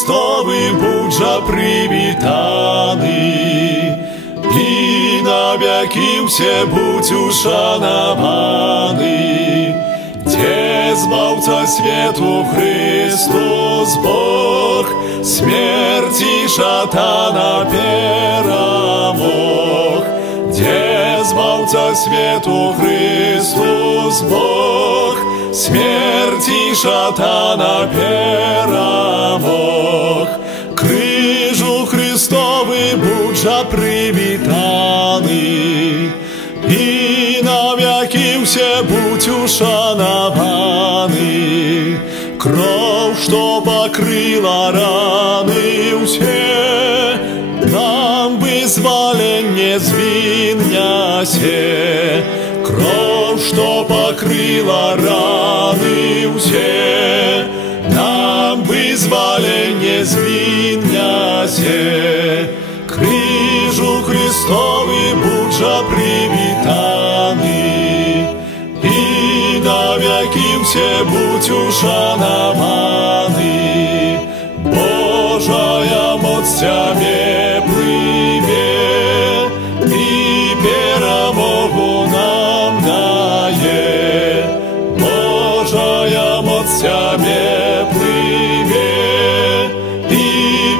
Христовы будь жа прывітаны, і навякі ўсе будь ушанаваны. Дзе збаўца свету Христос Бог, смерти шатана перамог. Дзе збаўца свету Христос Бог, смерти шатана перамог. Крыжу Христовы будь жа прывітаны, і навякі ўсе будь ушанаваны. Кроў, што пакрыла раны ўсе, нам вызваленне з він нясе. Кроў, што пакрыла раны ўсе, нам вызваленне з він нясе. Крыжу Христовы будь жа прывітаны, і навякі ўсе будь ушанаваны. Божая моц цябе плыве, і перамогу нам дае. Божая моц цябе плыве, і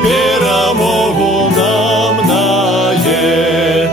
перамогу нам дае.